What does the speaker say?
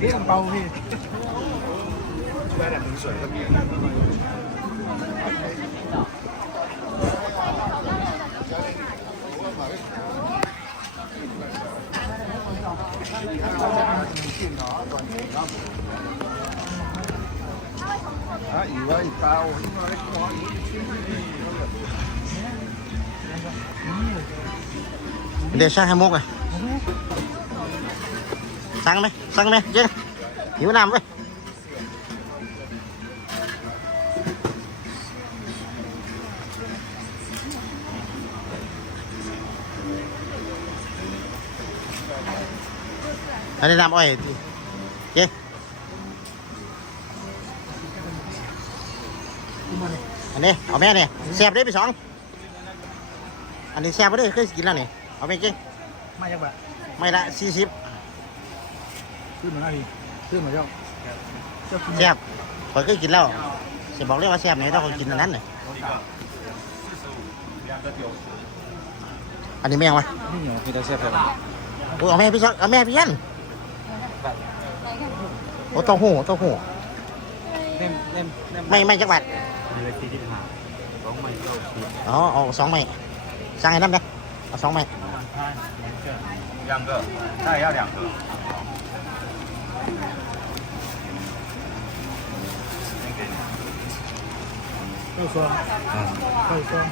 นี่ของเปาพี่ได้แต่คนสวยก็มีอ่ะอีไว้เปล่าอีไว้คออีเดชาให้มุกไง สั่งไหมสั่งไหมเจ๊หิวน้ำไหมอันนี้น้ำอ้อยเจ๊อันนี้เอาแม่เนี่ยแซ่บได้ไปสองอันนี้แซ่บไม่ได้เคยกินแล้วนี่เอาไปเจ๊มาจากแบบไม่ละสี่สิบ ขึ้นมาหน้าพี่ขึ้นมาเจ้าเจ้ากิน แซ่บข่อยเคยกินแล้วจะบอกเลยว่าแซ่บไหนต้องกินอันนั้นเลยอันนี้แม่งวะ นี่เหรอมีแต่เสียบแบบ โอ้เอาแม่พี่ชักเอาแม่พี่ยันโอ้เต้าหู้เต้าหู้ เล่มเล่มเล่ม ไม่ไม่จักบาท มีเลยสี่สิบห้าสองใหม่เก้าสิบ อ๋อเอาสองไม้สั่งให้น้ำเลยเอาสองไม้ 两个，那也要两个。 เก้าซองเก้าซอง